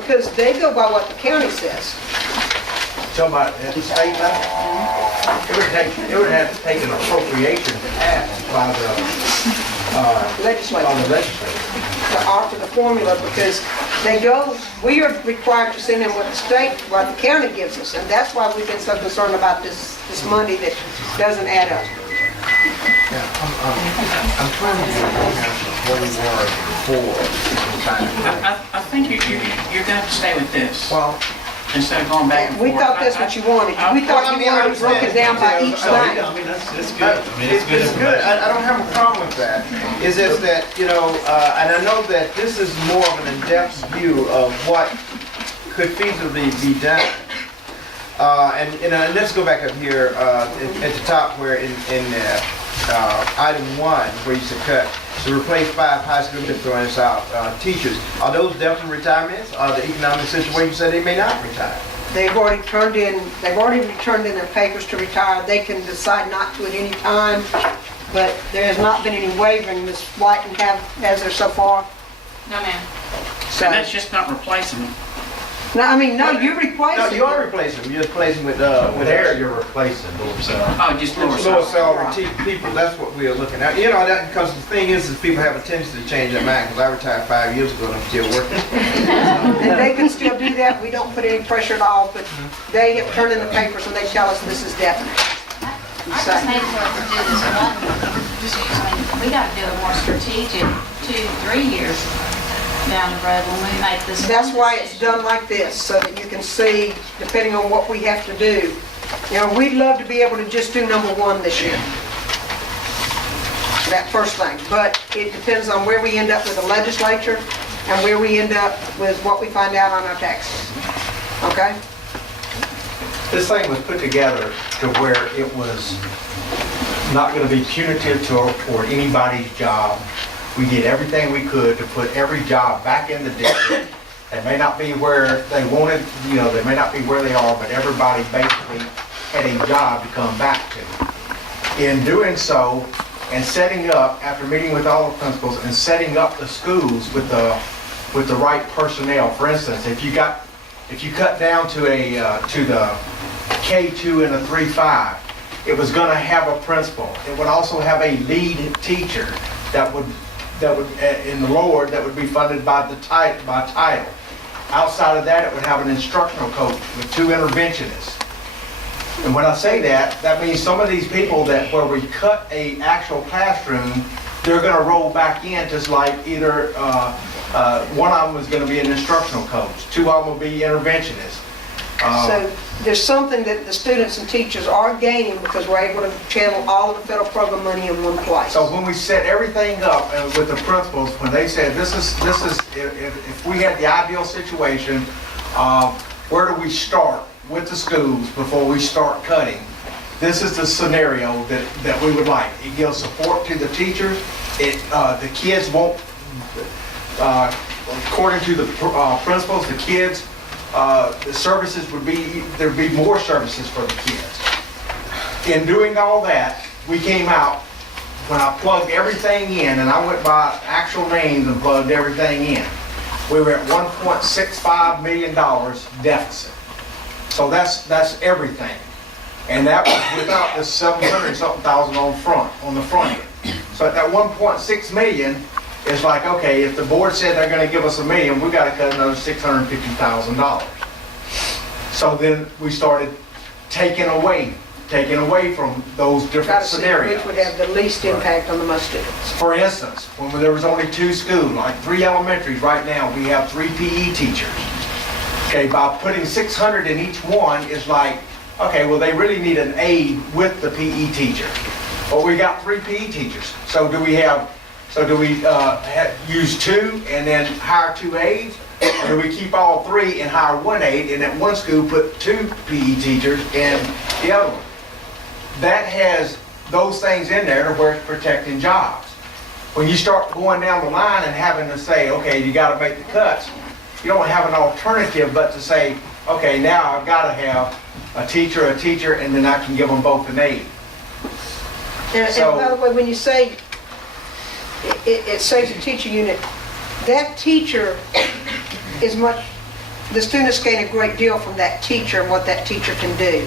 because they go by what the county says. Talking about at the state level, it would have to take an appropriation passed by the Legislature. legislature. To alter the formula, because we are required to send in what the county gives us, and that's why we've been so concerned about this money that doesn't add up. Yeah, I'm trying to get where we were before. I think you're going to stay with this Well, instead of going back and We forth. thought that's what you wanted. We thought you wanted it broken down by each I thing. mean, that's good. I mean, it's good it's good. information. I don't have a problem with that. It's just that, and I know that this is more of an in-depth view of what could feasibly be done. And let's go back up here at the top where in item 1, where you said cut, to replace 5 high school miscellaneous teachers. Are those deaths and retirements? Are the economic situation said they may not retire? They've already turned in their papers to retire. They can decide not to at any time, but there has not been any wavering. Ms. Whiten has there so far. No, ma'am. So, And that's just not replacing them. no, I mean, no, you're replacing. No, you are replacing them. You're replacing with air. You're replacing lower Oh, just lower Lower salary. salary people, that's what we are looking at. That because the thing is people have a tendency to change their mind, because I retired 5 years ago and I'm still working. And they can still do that. We don't put any pressure at all, but they have turned in the papers and they tell us this is definite. I just hate for us to do this one. I mean, we got to do it more strategic, 2-3 years down the road when we make this. That's one why it's decision. done like this, so that you can see, depending on what we have to do. We'd love to be able to just do number 1 this year. That first thing, but it depends on where we end up with the legislature and where we end up with what we find out on our taxes. Okay? This thing was put together to where it was not going to be punitive for anybody's job. We did everything we could to put every job back in the district. It may not be where they wanted, they may not be where they are, but everybody basically had a job to come back to. In doing so, and setting up, after meeting with all the principals, and setting up the schools with the right personnel. For instance, if you cut down to the K2 and a 3-5, it was going to have a principal. It would also have a lead teacher that would in the lower, that would be funded by title. Outside of that, it would have an instructional coach with 2 interventionists. And when I say that, that means some of these people that where we cut a actual classroom, they're going to roll back in just like either one of them is going to be an instructional coach, 2 of them will be interventionists. So there's something that the students and teachers are gaining because we're able to channel all of the federal program money in one place. So when we set everything up with the principals, when they said this is if we had the ideal situation, where do we start with the schools before we start cutting? This is the scenario that we would like. It gives support to the teachers. The kids won't, according to the principals, the kids, the services there'd be more services for the kids. In doing all that, we came out, when I plugged everything in, and I went by actual names and plugged everything in, we were at $1.65 million deficit. So that's everything. And that was without the 700-something thousand on the front end. So at that 1.6 million, it's like, okay, if the board said they're going to give us $1 million, we got to cut another $650,000. So then we started taking away from those Try different to see scenarios. which would have the least impact on the most students. For instance, when there was only 2 schools, like 3 elementaries, right now we have 3 PE teachers. Okay, by putting 600 in each one is like, okay, well they really need an aide with the PE teacher. But we got 3 PE teachers. So do we use 2 and then hire 2 aides? Or do we keep all 3 and hire 1 aide and at one school put 2 PE teachers and the other one? That has those things in there to where it's protecting jobs. When you start going down the line and having to say, okay, you got to make the cuts, you don't have an alternative but to say, okay, now I've got to have a teacher, and then I can give them both an aide. And by the way, when you say it saves a teacher unit, that teacher is much the students gain a great deal from that teacher and what that teacher can do.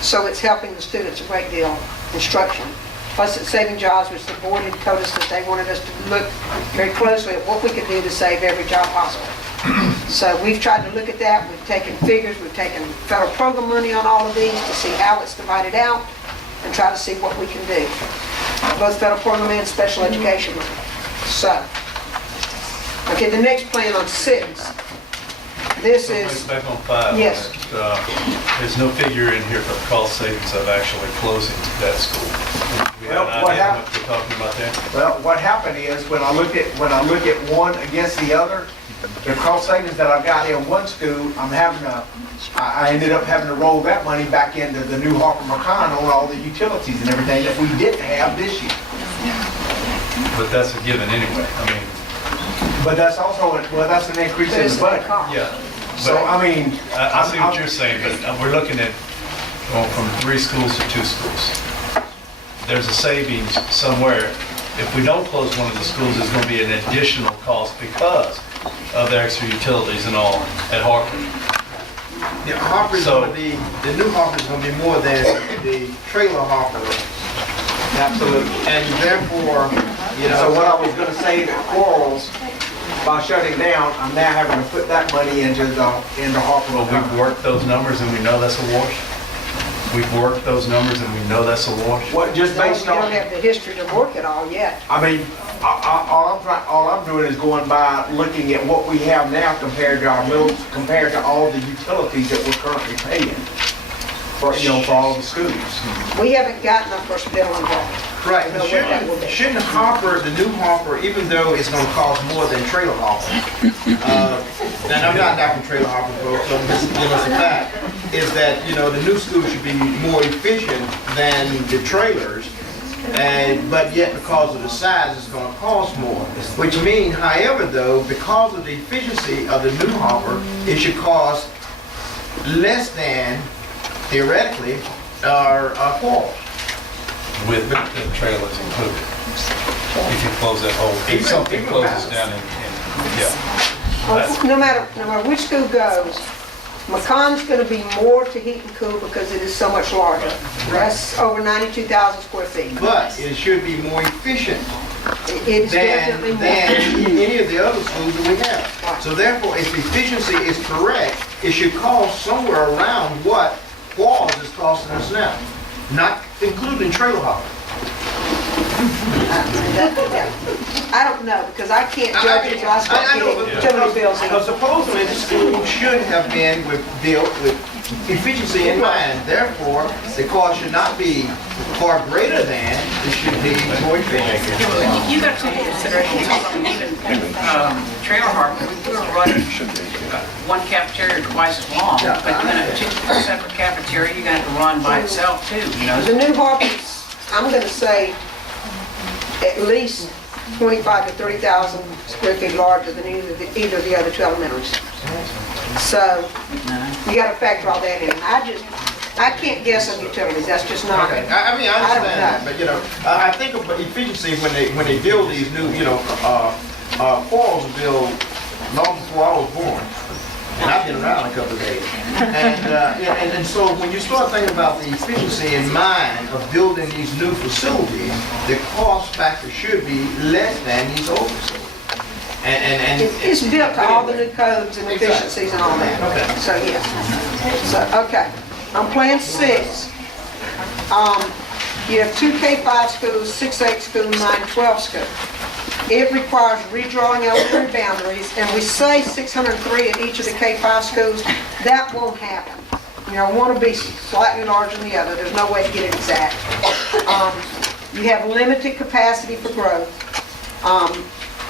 So it's helping the students a great deal, instruction. Plus it's saving jobs, which the board had told us that they wanted us to look very closely at what we could do to save every job possible. So we've tried to look at that. We've taken figures, we've taken federal program money on all of these to see how it's divided out and try to see what we can do. Both federal program and special education money. So, okay, the next plan on 6. This is, Back on 5. Yes. There's no figure in here for the cost savings of actually closing that school. We have Well, an what idea hap- what we're talking about there? Well, what happened is, when I look at one against the other, the cost savings that I've got in one school, I ended up having to roll that money back into the new Harper McCon on all the utilities and everything that we didn't have this year. But that's a given anyway. I mean, But that's also, that's an increase in the budget. yeah. So, I mean, I see what you're saying, but we're looking at going from 3 schools to 2 schools. There's a savings somewhere. If we don't close one of the schools, there's going to be an additional cost because of the extra utilities and all at Harper. Yeah, Harper's So- gonna be, the new Harper's gonna be more than the trailer Harper. absolutely. And therefore, you know. So what I was gonna say that Quarles, by shutting down, I'm now having to put that money into Harper. Well, we've worked those numbers and we know that's a wash. We've worked those numbers and we know that's a wash. What, just no, we based don't on, have the history to work it all yet. I mean, all I'm doing is going by looking at what we have now compared to our mills, compared to all the utilities that we're currently paying for, for all the schools. We haven't gotten our first bill involved. Right, No, but what that will be. shouldn't Harper, the new Harper, even though it's gonna cost more than trailer Harper, and I'm not knocking trailer Harper, folks, so this is a fact, is that, the new school should be more efficient than the trailers, but yet because of the size, it's gonna cost more. Which means, however, though, because of the efficiency of the new Harper, it should cost less than, theoretically, our Quarles. With the trailers included. If you close that whole, if something closes down yeah. No matter which school goes, McConn's going to be more to heat and cool because it is so much larger. That's over 92,000 square feet. But it should be more efficient It's definitely than more. any of the other schools that we have. So therefore, if efficiency is correct, it should cost somewhere around what Quarles is costing us now, not including trailer hopper. I don't know, because I can't judge it until I start getting utility bills in. Because supposedly the school should have been built with efficiency in mind. Therefore, the cost should not be far greater than, it should be more efficient. You got to take into consideration, even trailer Harper, we were running one cafeteria twice as long, but you're gonna, two separate cafeteria, you're gonna have to run by itself too, The new Harper's, I'm going to say, at least 25 to 30,000 square feet larger than either of the other 2 elementaries. So, you got to factor all that in. I can't guess on utilities, that's just not. Okay, I mean, I I don't understand that, but I think of efficiency when they build these new, Quarles were built long before I was born. And I've been around a couple of days. And so when you start thinking about the efficiency in mind of building these new facilities, the cost factor should be less than these old facilities. It's built to all the new codes and efficiencies and all that. Okay. So, yes. So, okay. On Plan 6, you have 2 K-5 schools, 6-8 schools, 9-12 schools. It requires redrawing elementary boundaries, and we say 603 at each of the K-5 schools. That won't happen. One will be slightly larger than the other. There's no way to get it exact. You have limited capacity for growth.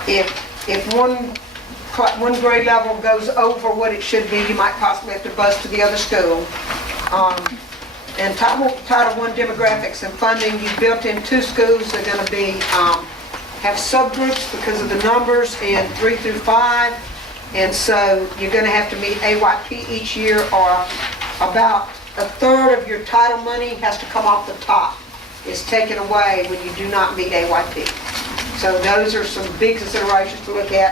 If one grade level goes over what it should be, you might possibly have to bus to the other school. And Title I demographics and funding, you built in 2 schools. They're going to be have subgroups because of the numbers in 3 through 5. And so you're going to have to meet AYP each year, or about a third of your title money has to come off the top. It's taken away when you do not meet AYP. So those are some big considerations to look at.